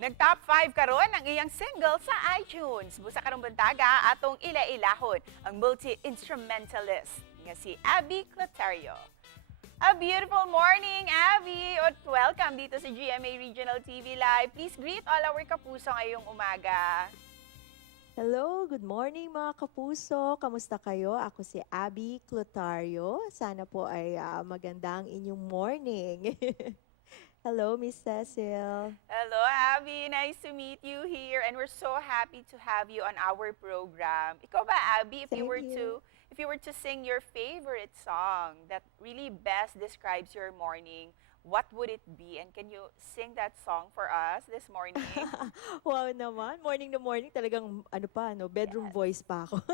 Nag-top 5 karon ang iyang single sa iTunes. Busa karong buntaga atong ila-ilahon ang multi-instrumentalist nga si Abby Clotario. A beautiful morning, Abby! At welcome dito sa GMA Regional TV Live. Please greet all our kapuso ngayong umaga. Hello, good morning mga kapuso. Kamusta kayo? Ako si Abby Clotario. Sana po ay magandang inyong morning. Hello, Miss Cecil. Hello, Abby. Nice to meet you here, and we're so happy to have you on our program. Ikaw ba, Abby, Same here. if you were to sing your favorite song that really best describes your morning, what would it be? And can you sing that song for us this morning? Wow naman, morning na morning talagang bedroom Yes. voice pa ako.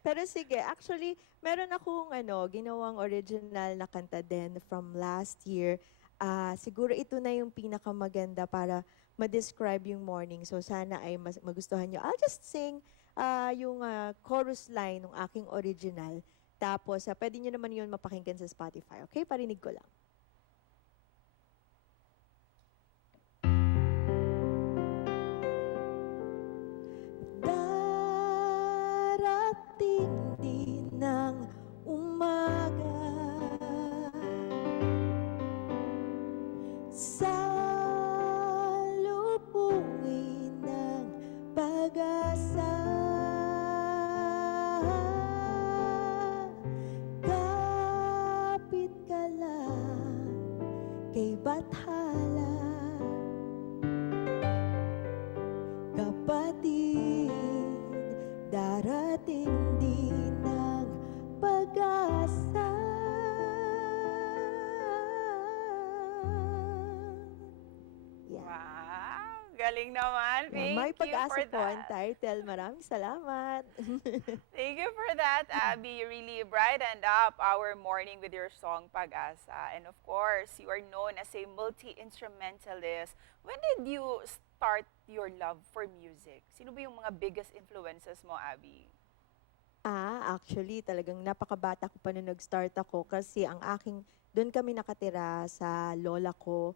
Pero sige, actually, meron akong ginawang original na kanta din from last year. Siguro ito na yung pinakamaganda para ma-describe yung morning. So sana ay magustuhan nyo. I'll just sing yung chorus line ng aking original. Tapos, pwede nyo naman yun mapakinggan sa Spotify. Okay? Parinig ko lang. Darating din ng umaga salubungin ng pag-asa. Kapit ka lang kay Bathala, kapatid, darating din ng pag-asa. Yeah. Wow, galing naman. Yeah, May Thank you Pag-asa for po ang that. title. Maraming salamat. Thank you for that, Abby. You really brightened up our morning with your song Pag-asa. And of course, you are known as a multi-instrumentalist. When did you start your love for music? Sino ba yung mga biggest influences mo, Abby? Actually, talagang napakabata ko pa nung nag-start ako kasi doon kami nakatira sa lola ko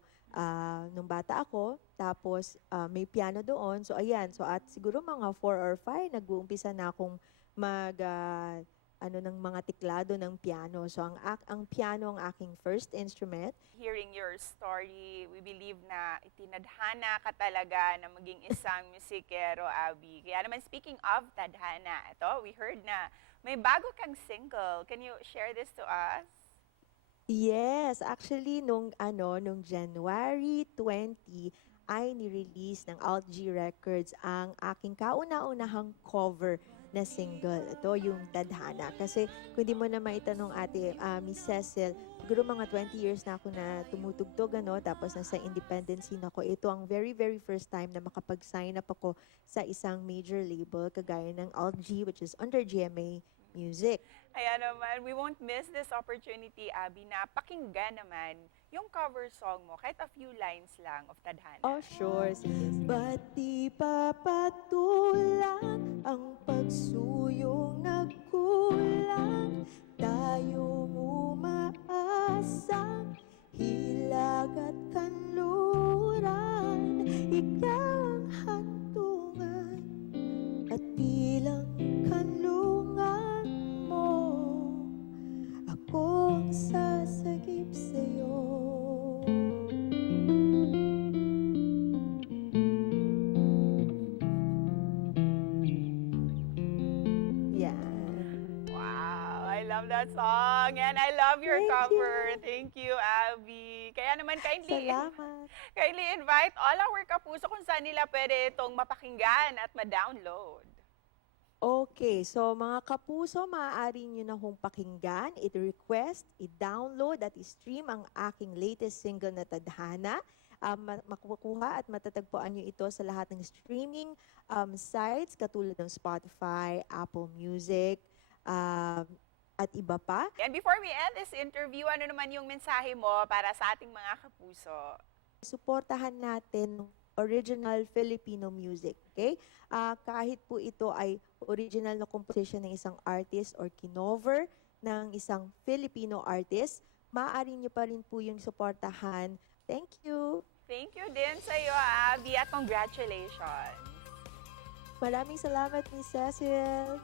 nung bata ako. Tapos may piano doon. So ayan, at siguro mga 4 or 5, nag-uumpisa na akong ng mga tiklado ng piano. So ang piano ang aking first instrument. Hearing your story, we believe na itinadhana ka talaga na maging isang musikero, Abby. Kaya naman, speaking of tadhana, ito, we heard na may bago kang single. Can you share this to us? Yes, actually nung January 20 ay ni-release ng Alt G Records ang aking kauna-unahang cover na single. Ito yung Tadhana. Kasi kung di mo na maitanong ate, Miss Cecil, siguro mga 20 years na ako na tumutugtog, tapos nasa independent scene ako. Ito ang very, very first time na makapag-sign up ako sa isang major label, kagaya ng Alt G, which is under GMA Music. Ayan naman, we won't miss this opportunity, Abby, na pakinggan naman yung cover song mo, kahit a few lines lang of Tadhana. Oh, sure. Ba't di papatulang ang pagsuyong nagkulang? Tayong umaasang hilag at kanluran. Ikaw ang hantungan at bilang kanlungan mo, akong sasagip sa'yo. Yan. Wow, I love that song and I love your Thank cover. you. Thank you, Abby. Kaya naman, Salamat. kindly invite all our kapuso kung saan nila pwede itong mapakinggan at ma-download. Okay, so mga kapuso, maaari nyo na hong pakinggan, i-request, i-download at i-stream ang aking latest single na Tadhana. Makukuha at matatagpuan nyo ito sa lahat ng streaming sites katulad ng Spotify, Apple Music, at iba pa. And before we end this interview, ano naman yung mensahe mo para sa ating mga kapuso? Suportahan natin original Filipino music, okay? Kahit po ito ay original na composition ng isang artist or kinover ng isang Filipino artist, maaari nyo pa rin po yung suportahan Thank you. Thank you din sa iyo, Abby, at congratulations. Maraming salamat, Miss Cecil.